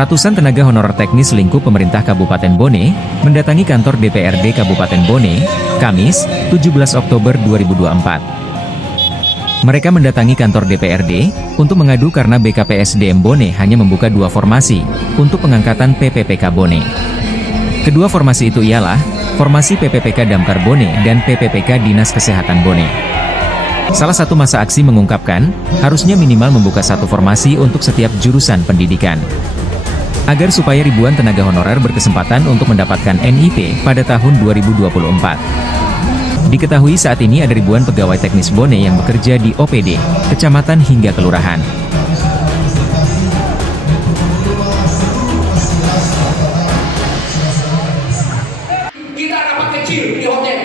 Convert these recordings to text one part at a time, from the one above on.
Ratusan tenaga honorer teknis lingkup pemerintah Kabupaten Bone mendatangi kantor DPRD Kabupaten Bone, Kamis, 17 Oktober 2024. Mereka mendatangi kantor DPRD untuk mengadu karena BKPSDM Bone hanya membuka 2 formasi untuk pengangkatan PPPK Bone. Kedua formasi itu ialah formasi PPPK Damkar Bone dan PPPK Dinas Kesehatan Bone. Salah satu masa aksi mengungkapkan, harusnya minimal membuka 1 formasi untuk setiap jurusan pendidikan. Agar supaya ribuan tenaga honorer berkesempatan untuk mendapatkan NIP pada tahun 2024. Diketahui saat ini ada ribuan pegawai teknis Bone yang bekerja di OPD, kecamatan hingga kelurahan. Kita rapat kecil di hotel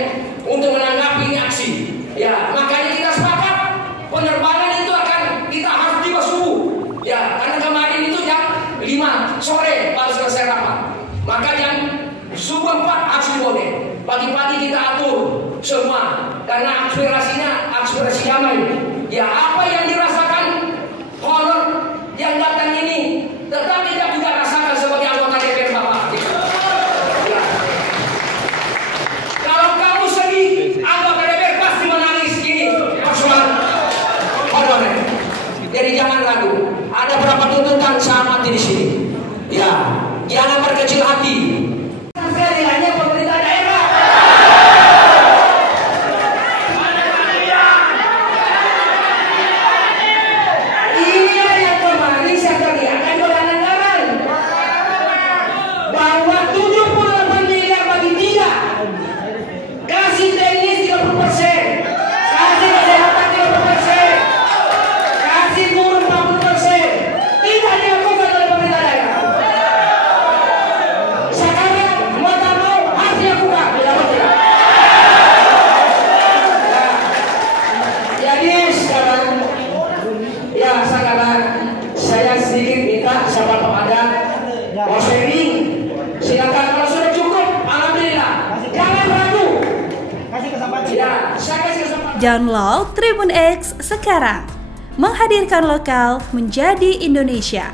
untuk menanggapi aksi. Ya, makanya kita sepakat penerbangan itu akan kita harus tiba subuh. Ya, karena kemarin itu jam 5 sore baru selesai rapat. Maka jam subuh 4 aksi Bone. Pagi-pagi kita atur semua karena aspirasinya aspirasi damai. Ya, apa yang dirasakan honor yang datang ini tetap kita juga rasakan sebagai anggota DPR Bapak. Ya. Kalau kamu sedih, anggota DPR pasti menangis ini persoalan honor. Jadi jangan ragu. Ada berapa tuntutan saya mati di sini. Ya, jangan berkecil hati. Hanya pemerintah daerah. Inilah yang kemarin saya teriakan oleh anggaran bahwa 78 miliar bagi 3, kasih teknis 30%, kasih kesehatan 30%, kasih guru 40%, tidak dilakukan oleh pemerintah daerah. Sekarang mau tak mau harus dilakukan. Jadi sekarang, ya sekarang saya sedikit minta sahabat pemadam mau sharing. Silakan kalau sudah cukup, alhamdulillah. Jangan ragu. Ya, saya kasih kesempatan. Download Tribun X sekarang. Menghadirkan lokal menjadi Indonesia.